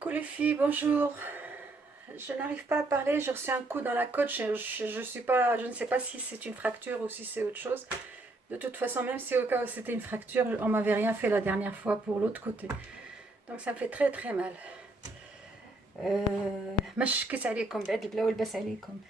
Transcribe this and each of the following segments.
Coucou les filles, bonjour. Je n'arrive pas à parler, j'ai reçu un coup dans la côte. Je ne sais pas si c'est une fracture ou si c'est autre chose. De toute façon, même si au cas où c'était une fracture, on m'avait rien fait la dernière fois pour l'autre côté. Donc ça me fait très très mal. ما شكيت عليكم بعد البلا والباس عليكم.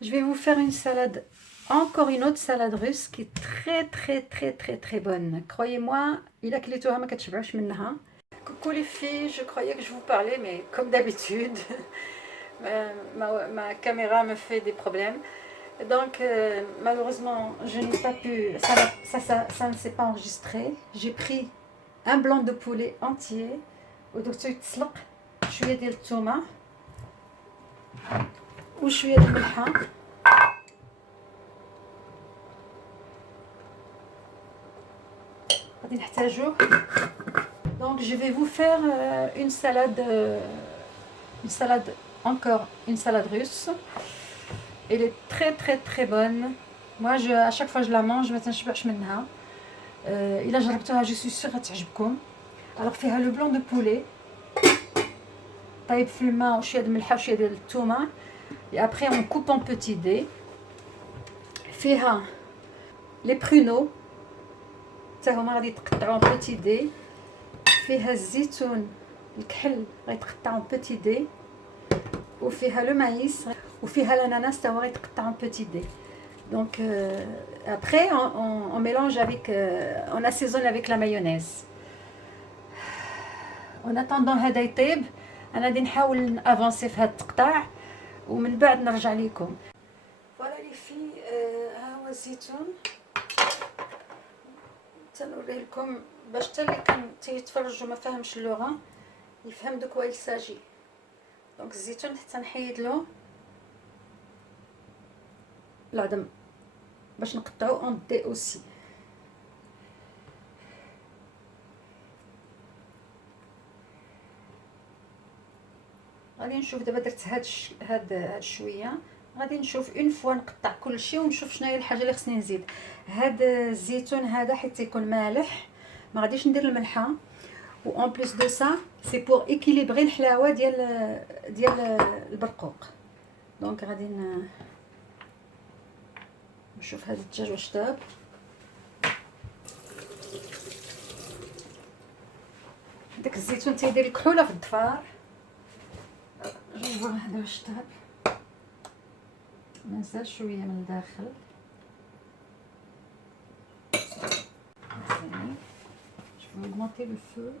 Je vais vous faire une salade, encore une autre salade russe qui est très très très très très bonne. Croyez-moi, il a كليتوها ما كتشبعوش منها. Coucou les filles, je croyais que je vous parlais, mais comme d'habitude, ma caméra me fait des problèmes. Donc, malheureusement, je n'ai pas pu, ça ne s'est pas enregistré. J'ai pris un blanc de poulet entier, ودرتو يتسلق شوية ديال الثومة وشوية ديال الملحة. غادي نحتاجوه. Donc, je vais vous faire encore une salade russe. Elle est très très très bonne. Moi, à chaque fois je la mange, ما تنشبعش منها. إلا جربتوها je suis sûre غتعجبكم. Alors فيها لو بلون دو بولي طيب في الماء وشوية د الملحة وشوية ديال الثومة. Et après on coupe en petits dés. فيها les pruneaux حتى هما غادي يتقطعوا en petits dés. فيها الزيتون الكحل غيتقطع en petits dés. وفيها لو ماïs وفيها الاناناس حتى هو غيتقطع en petits dés. Donc après on mélange avec, on assaisonne avec la mayonnaise. En attendant هذا يطيب انا غادي نحاول افونسي في هذا التقطاع ومن بعد نرجع لكم. فوالا لي في ها هو الزيتون تنوريه لكم باش حتى اللي كان تيتفرج وما فاهمش اللغه يفهم دو كوا يساجي. دونك الزيتون حتى نحيد له العظم باش نقطعو اون دي اوسي. غادي نشوف دابا درت هاد شويه، غادي نشوف اون فوا نقطع كلشي ونشوف شنو هي الحاجه اللي خصني نزيد. هاد الزيتون هذا حيت يكون مالح ما غاديش ندير الملحه، و اون بليس دو سا سي بور ايكيليبري الحلاوه ديال البرقوق. دونك غادي نشوف هذا الدجاج واش طاب. داك الزيتون تيدير الكحوله في الضفار. نشوف هذا واش طاب، مازال شويه من الداخل. ثاني je vais augmenter le feu.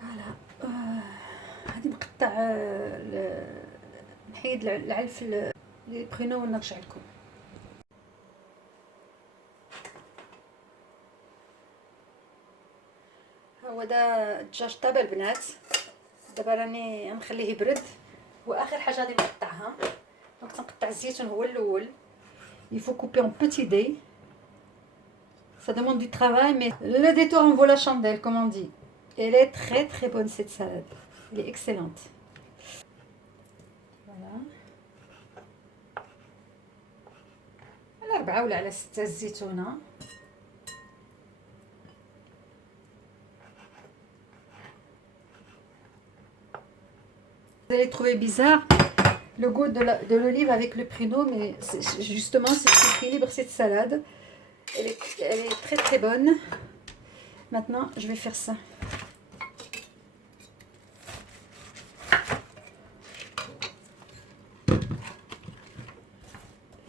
فوالا غادي نقطع نحيد العلف لي برينو ونرجع لكم. هو دا الدجاج طاب البنات، دابا راني غنخليه يبرد واخر حاجه غادي نقطعها. دونك تنقطع الزيتون هو الاول. il faut couper en petits dés. Ça demande du travail mais le détour en vaut la chandelle comme on dit. Elle est très très bonne cette salade, elle est excellente. Voilà. على 4 ولا على 6 الزيتونه. Vous allez trouver bizarre le goût de l'olive avec le pruneau, mais justement c'est ce qui équilibre cette salade. Elle est très très bonne. Maintenant je vais faire ça.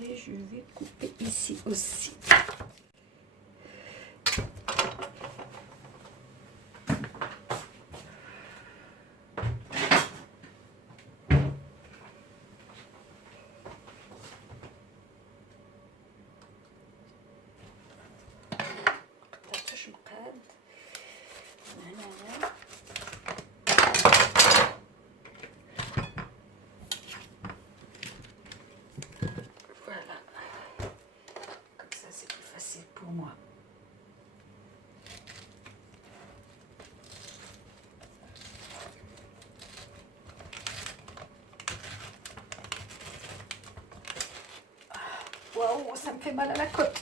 Et je vais couper ici aussi. Voilà, comme ça c'est plus facile pour moi. Waouh, ça me fait mal à la côte.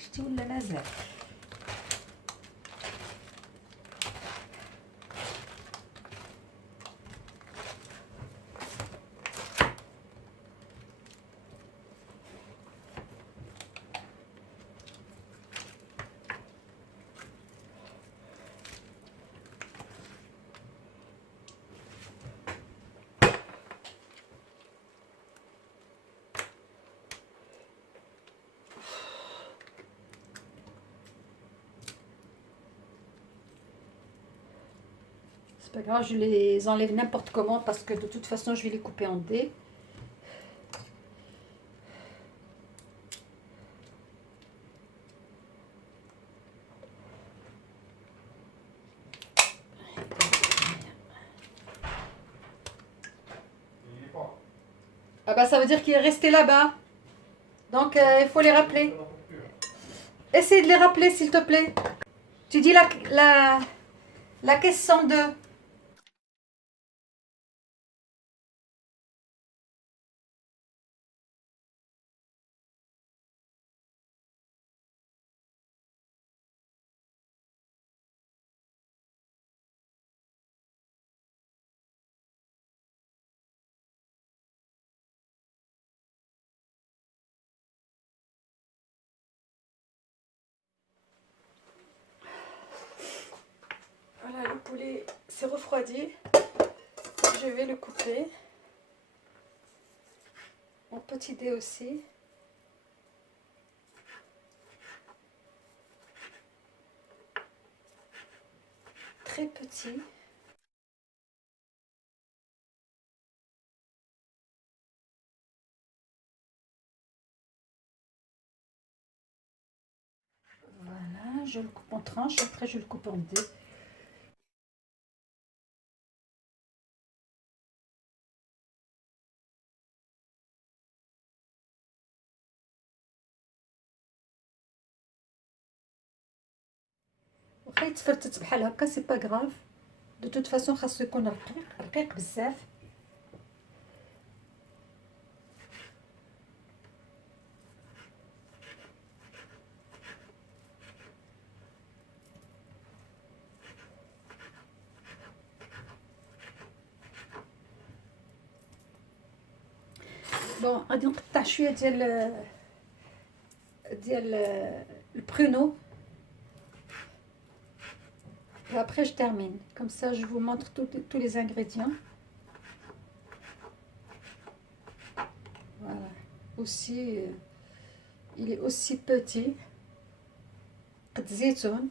شتي ولا مازال. C'est pas grave, je les enlève n'importe comment parce que de toute façon je vais les couper en dés. Ah bah ça veut dire qu'il est resté là-bas. Donc il faut les rappeler. Essaye de les rappeler s'il te plaît. Tu dis la caisse 102. Voilà, le poulet s'est refroidi. Je vais le couper. En petits dés aussi. Très petit. Voilà, je le coupe en tranches. Après, je le coupe en dés. واخا يتفرتت بحال هكا سي با غراف. دو توت فاسون خاصو يكون رقيق رقيق بزاف. بون غادي نقطع شويه ديال البرونو. Et après je termine. Comme ça je vous montre tous les ingrédients. Voilà. Aussi il est aussi petit. قد زيتون.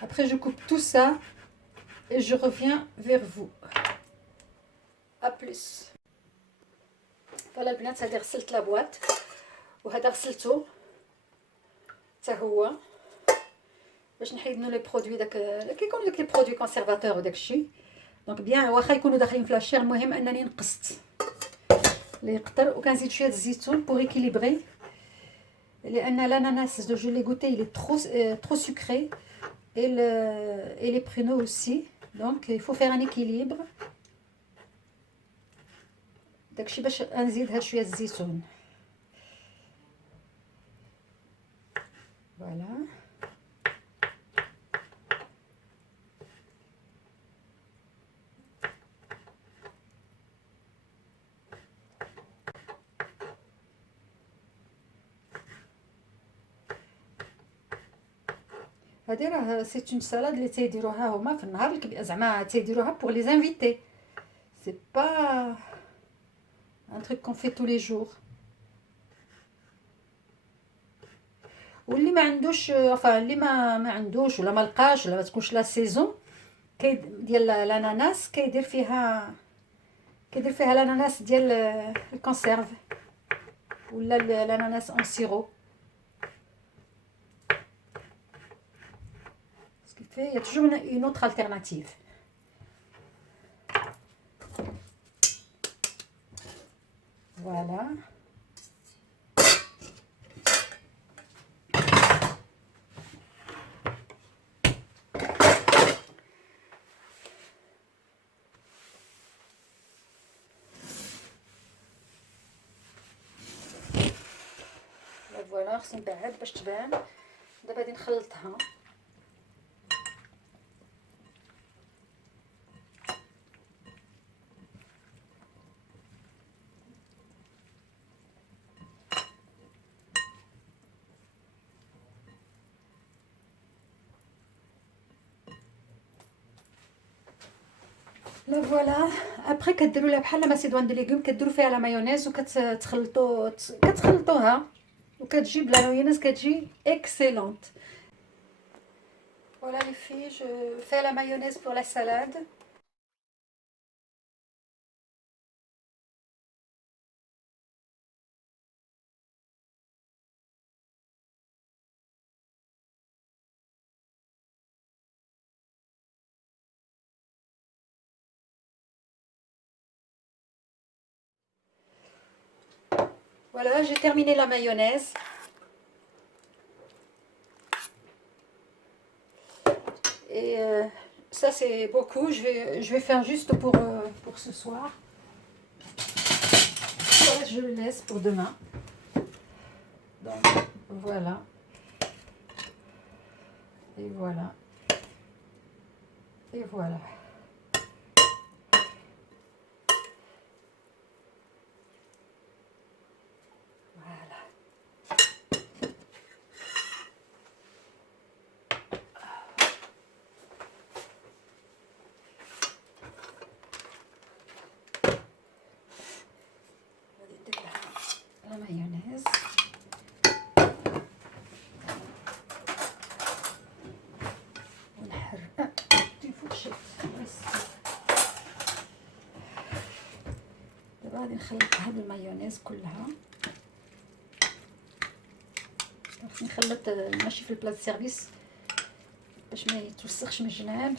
Après je coupe tout ça et je reviens vers vous. A plus. فوالا البنات هادي غسلت لابواط وهذا غسلته حتى هو باش نحيد منو لي برودوي داك كيكونوا داك لي برودوي كونسيرفاتور وداكشي. دونك بيان واخا يكونوا داخلين في لاشير المهم انني نقصت لي يقطر وكنزيد شويه الزيتون بوغ ايكيليبري لان l'ananas جو لي غوتي il est trop sucré et les pruneaux aussi. Donc il faut faire un équilibre. داكشي باش نزيد هاد شويه الزيتون. فوالا هادي راه سي اون سالاد اللي تيديروها هما في النهار الكبير زعما تيديروها بوغ لي انفيتي. سي با un truc qu'on fait tous les jours. واللي ما عندوش اللي ما عندوش ولا ما لقاش ولا ما تكونش لا سيزون ديال الاناناس كيدير فيها الاناناس ديال الكونسيرف ولا الاناناس اون سيرو. Il y a toujours une autre alternative. Voilà. خصني نبعد باش تبان. دابا غادي نخلطها. لا فوالا. ابري كديروا لها بحال ماسيدوان دي ليغوم، كديروا فيها لا مايونيز كتخلطوها وكتجي بلا مايونيز كتجي اكسيلونت. Voilà les filles, je fais la mayonnaise pour la salade. Voilà, j'ai terminé la mayonnaise. Et ça c'est beaucoup, je vais faire juste pour ce soir. Voilà, je le laisse pour demain. Donc voilà. Et voilà. Et voilà. Voilà. La mayonnaise. ونحرق دي فورشيت بس. دابا غادي نخلط هاد المايونيز كلها. خصني نخلط ماشي في البلاط سيرفيس باش ما يتوسخش من الجناب،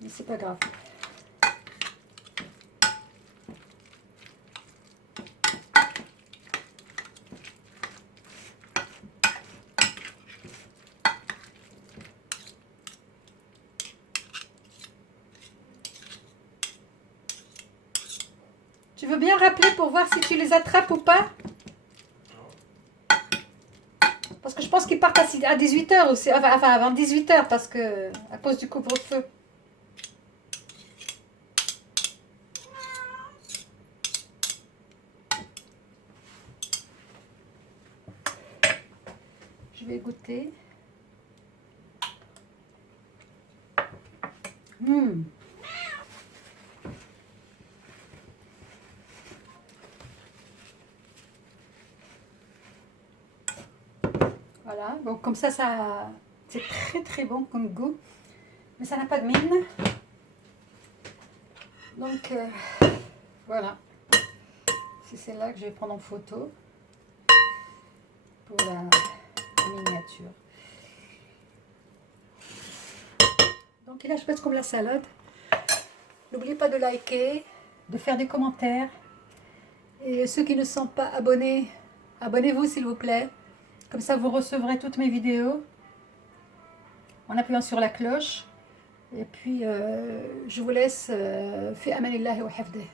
مي سي با غراف. Tu veux bien rappeler pour voir si tu les attrapes ou pas? Parce que je pense qu'ils partent à 18h aussi, enfin avant 18h parce que à cause du couvre-feu. Je vais goûter. Voilà, donc comme ça c'est très très bon comme goût, mais ça n'a pas de mine. Donc voilà, c'est celle-là que je vais prendre en photo pour la miniature. Donc il est comme la salade. N'oubliez pas de liker, de faire des commentaires, et ceux qui ne sont pas abonnés, abonnez-vous s'il vous plaît. Comme ça, vous recevrez toutes mes vidéos en appuyant sur la cloche. Et puis, je vous laisse. Fi amanillahi wa hafdih.